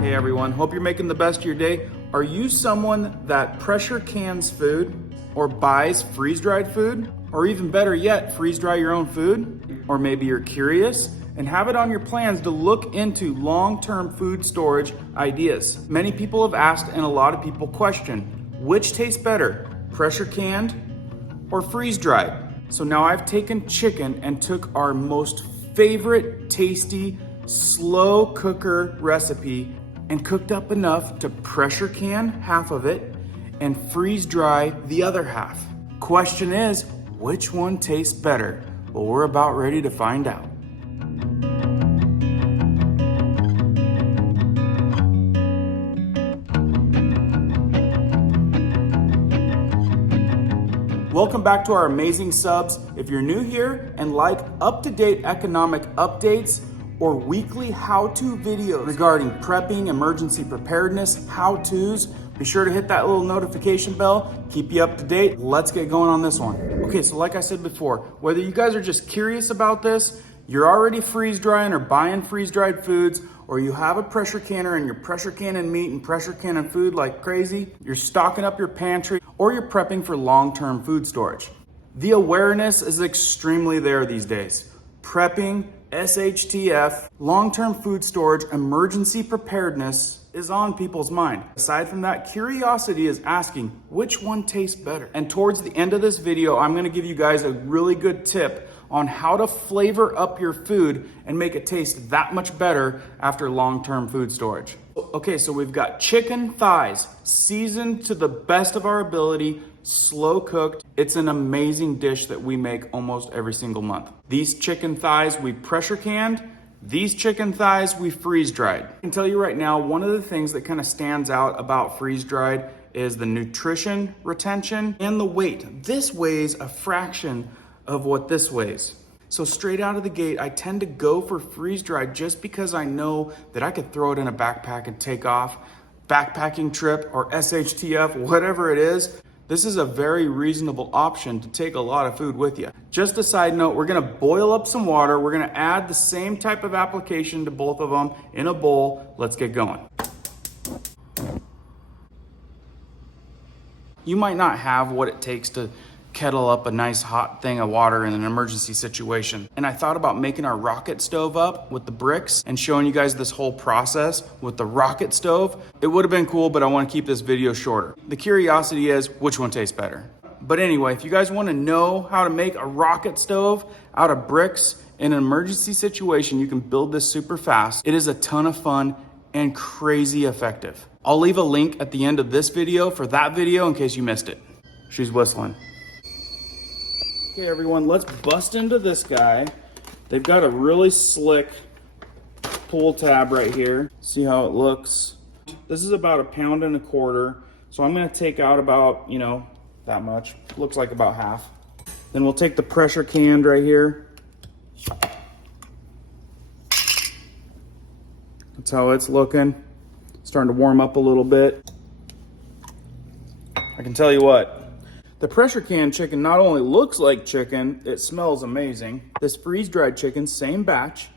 Hey everyone, hope you're making the best of your day. Are you someone that pressure cans food or buys freeze-dried food? Or even better yet, freeze-dry your own food? Or maybe you're curious and have it on your plans to look into long-term food storage ideas. Many people have asked and a lot of people question, which tastes better, pressure canned or freeze-dried? So now I've taken chicken and took our most favorite tasty slow cooker recipe and cooked up enough to pressure can half of it and freeze dry the other half. Question is, which one tastes better? Well, we're about ready to find out. Welcome back to our amazing subs. If you're new here and like up-to-date economic updates or weekly how-to videos regarding prepping, emergency preparedness, how-tos, be sure to hit that little notification bell, keep you up to date. Let's get going on this one. Okay, so like I said before, whether you guys are just curious about this, you're already freeze drying or buying freeze-dried foods, or you have a pressure canner and you're pressure canning meat and pressure canning food like crazy, you're stocking up your pantry, or you're prepping for long-term food storage. The awareness is extremely there these days. Prepping, SHTF, long-term food storage, emergency preparedness is on people's mind. Aside from that, curiosity is asking which one tastes better. And towards the end of this video, I'm gonna give you guys a really good tip on how to flavor up your food and make it taste that much better after long-term food storage. Okay, so we've got chicken thighs, seasoned to the best of our ability, slow cooked. It's an amazing dish that we make almost every single month. These chicken thighs we pressure canned. These chicken thighs we freeze dried. I can tell you right now, one of the things that kind of stands out about freeze dried is the nutrition retention and the weight. This weighs a fraction of what this weighs. So straight out of the gate, I tend to go for freeze dried just because I know that I could throw it in a backpack and take off. Backpacking trip or SHTF, whatever it is. This is a very reasonable option to take a lot of food with you. Just a side note, we're gonna boil up some water. We're gonna add the same type of application to both of them in a bowl. Let's get going. You might not have what it takes to kettle up a nice hot thing of water in an emergency situation. And I thought about making our rocket stove up with the bricks and showing you guys this whole process with the rocket stove. It would have been cool, but I want to keep this video shorter. The curiosity is which one tastes better. But anyway, if you guys want to know how to make a rocket stove out of bricks in an emergency situation, you can build this super fast. It is a ton of fun and crazy effective. I'll leave a link at the end of this video for that video in case you missed it. She's whistling. Okay everyone, let's bust into this guy. They've got a really slick pull tab right here. See how it looks? This is about 1.25 pounds. So I'm gonna take out about, that much. Looks like about half. Then we'll take the pressure can right here. That's how it's looking. Starting to warm up a little bit. I can tell you what, the pressure can chicken not only looks like chicken, it smells amazing. This freeze-dried chicken, same batch,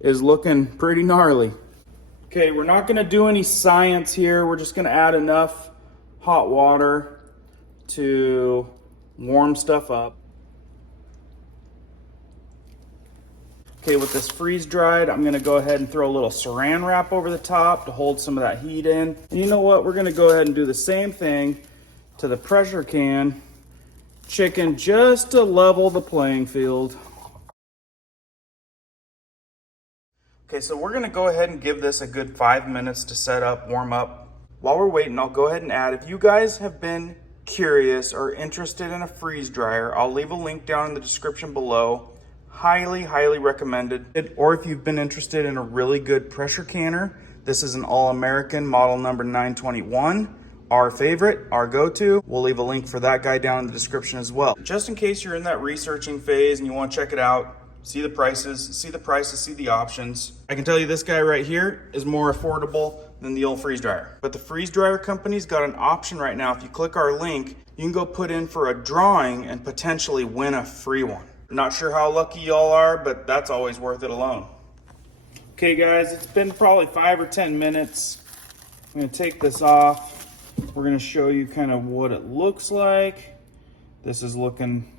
is looking pretty gnarly. Okay, we're not gonna do any science here. We're just gonna add enough hot water to warm stuff up. Okay, with this freeze-dried, I'm gonna go ahead and throw a little saran wrap over the top to hold some of that heat in. And you know what? We're gonna go ahead and do the same thing to the pressure can chicken just to level the playing field. Okay, so we're gonna go ahead and give this a good 5 minutes to set up, warm up. While we're waiting, I'll go ahead and add, if you guys have been curious or interested in a freeze dryer, I'll leave a link down in the description below. Highly, highly recommended. Or if you've been interested in a really good pressure canner, this is an All-American model number 921. Our favorite, our go-to. We'll leave a link for that guy down in the description as well. Just in case you're in that researching phase and you want to check it out, see the prices, see the options. I can tell you this guy right here is more affordable than the old freeze dryer. But the freeze dryer company's got an option right now. If you click our link, you can go put in for a drawing and potentially win a free one. Not sure how lucky y'all are, but that's always worth it alone. Okay guys, it's been probably 5 or 10 minutes. I'm gonna take this off. We're gonna show you kind of what it looks like. This is looking,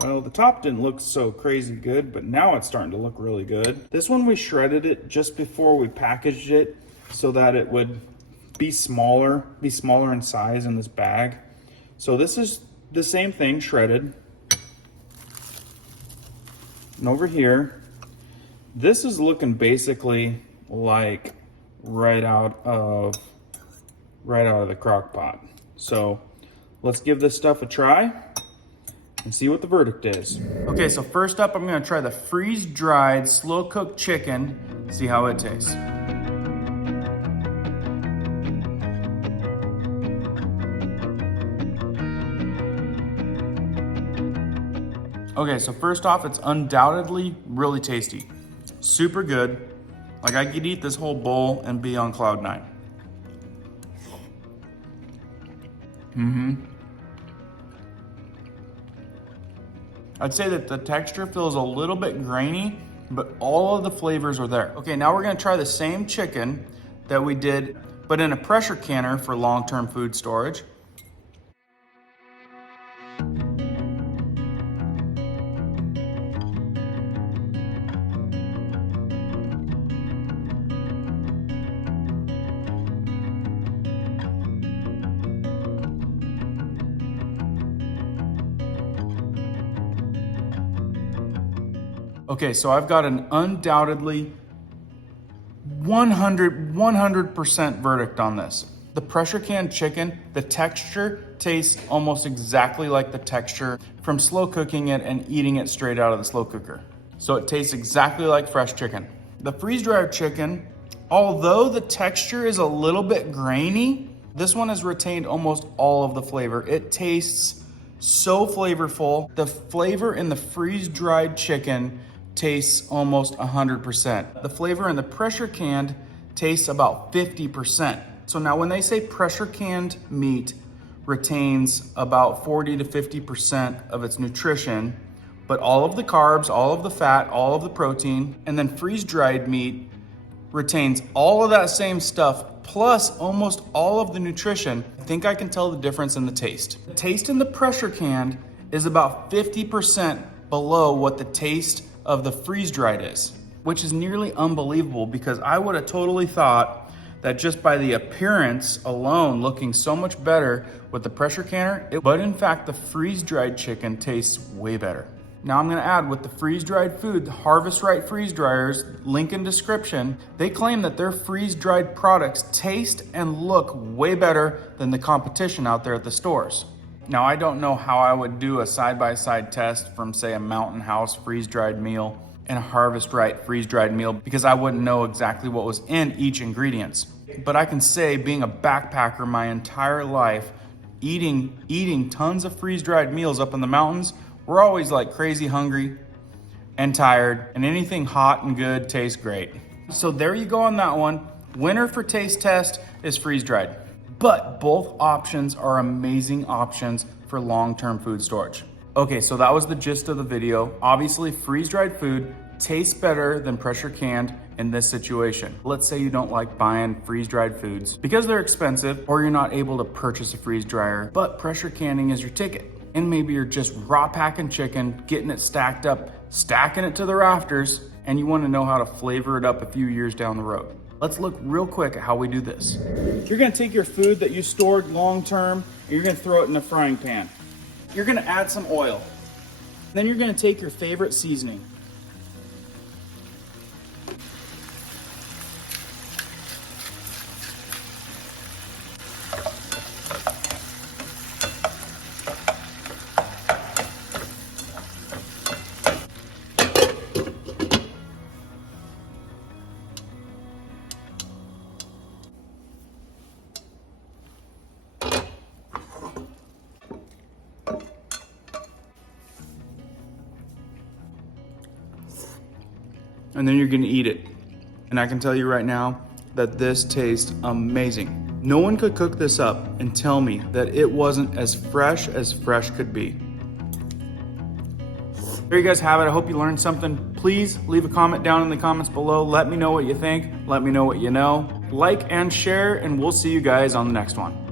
well, the top didn't look so crazy good, but now it's starting to look really good. This one we shredded it just before we packaged it so that it would be smaller in size in this bag. So this is the same thing, shredded. And over here, this is looking basically like right out of the crock pot. So let's give this stuff a try and see what the verdict is. Okay, so first up, I'm gonna try the freeze-dried, slow-cooked chicken, see how it tastes. Okay, so first off, it's undoubtedly really tasty. Super good. Like I could eat this whole bowl and be on cloud 9. I'd say that the texture feels a little bit grainy, but all of the flavors are there. Okay, now we're gonna try the same chicken that we did, but in a pressure canner for long-term food storage. Okay, so I've got an undoubtedly 100% verdict on this. The pressure canned chicken, the texture tastes almost exactly like the texture from slow cooking it and eating it straight out of the slow cooker. So it tastes exactly like fresh chicken. The freeze-dried chicken, although the texture is a little bit grainy, this one has retained almost all of the flavor. It tastes so flavorful. The flavor in the freeze-dried chicken tastes almost 100%. The flavor in the pressure canned tastes about 50%. So now when they say pressure canned meat retains about 40 to 50% of its nutrition, but all of the carbs, all of the fat, all of the protein, and then freeze-dried meat retains all of that same stuff plus almost all of the nutrition, I think I can tell the difference in the taste. The taste in the pressure canned is about 50% below what the taste of the freeze-dried is, which is nearly unbelievable because I would have totally thought that just by the appearance alone looking so much better with the pressure canner, but in fact the freeze-dried chicken tastes way better. Now I'm gonna add with the freeze-dried food, the Harvest Right freeze dryers, link in description, they claim that their freeze-dried products taste and look way better than the competition out there at the stores. Now, I don't know how I would do a side-by-side test from, say, a Mountain House freeze-dried meal and a Harvest Right freeze-dried meal because I wouldn't know exactly what was in each ingredient. But I can say, being a backpacker my entire life, eating tons of freeze-dried meals up in the mountains, we're always like crazy hungry and tired, and anything hot and good tastes great. So there you go on that one. Winner for taste test is freeze-dried. But both options are amazing options for long-term food storage. Okay, so that was the gist of the video. Obviously, freeze-dried food tastes better than pressure canned in this situation. Let's say you don't like buying freeze-dried foods because they're expensive or you're not able to purchase a freeze dryer, but pressure canning is your ticket. And maybe you're just raw packing chicken, getting it stacked up, stacking it to the rafters, and you want to know how to flavor it up a few years down the road. Let's look real quick at how we do this. You're gonna take your food that you stored long-term, and you're gonna throw it in a frying pan. You're gonna add some oil. Then you're gonna take your favorite seasoning. And then you're gonna eat it. And I can tell you right now that this tastes amazing. No one could cook this up and tell me that it wasn't as fresh could be. There you guys have it. I hope you learned something. Please leave a comment down in the comments below. Let me know what you think. Let me know what you know. Like and share, and we'll see you guys on the next one.